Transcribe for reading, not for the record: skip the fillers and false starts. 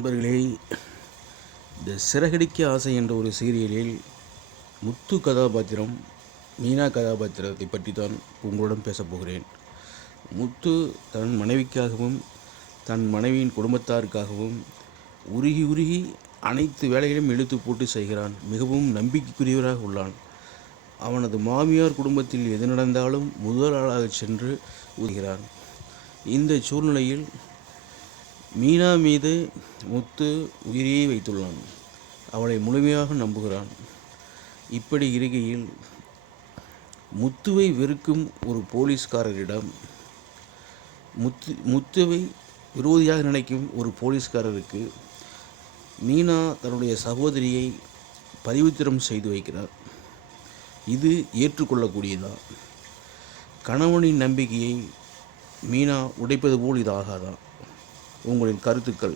நண்பர்களே, இந்த சிறகடிக்க ஆசை என்ற ஒரு சீரியலில் முத்து கதாபாத்திரம், மீனா கதாபாத்திரத்தை பற்றி தான் உங்களுடன் பேசப்போகிறேன். முத்து தன் மனைவிக்காகவும் தன் மனைவியின் குடும்பத்தாருக்காகவும் உருகி உருகி அனைத்து வேலைகளையும் இழுத்து போட்டு செய்கிறான். மிகவும் நம்பிக்கைக்குரியவராக உள்ளான். அவனது மாமியார் குடும்பத்தில் எது நடந்தாலும் முதல் ஆளாக சென்று உதவுகிறான். இந்த சூழ்நிலையில் மீனா மீது முத்து உயிரையே வைத்துள்ளான். அவளை முழுமையாக நம்புகிறான். இப்படி இருக்கையில் முத்துவை வெறுக்கும் ஒரு போலீஸ்காரரிடம் முத்துவை விரோதியாக நினைக்கும் ஒரு போலீஸ்காரருக்கு மீனா தன்னுடைய சகோதரியை பதிவுத்திரம் செய்து வைக்கிறார். இது ஏற்றுக்கொள்ளக்கூடியதா? கணவனின் நம்பிக்கையை மீனா உடைப்பது போல் இது ஆகாதா? உங்களின் கருத்துக்கள்.